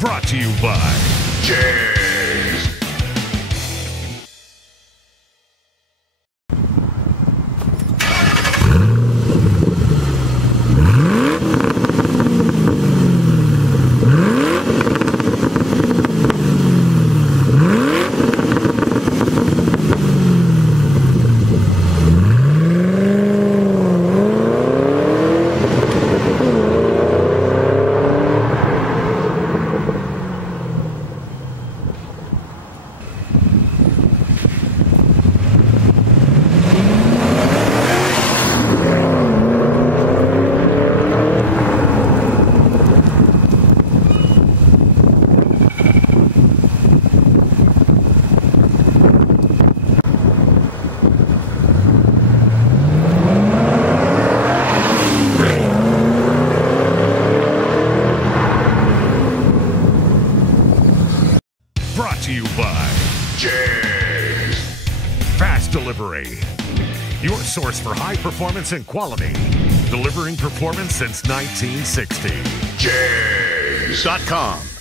Brought to you by JEGS. Brought to you by JEGS. Fast Delivery. Your source for high performance and quality. Delivering performance since 1960. JEGS.com.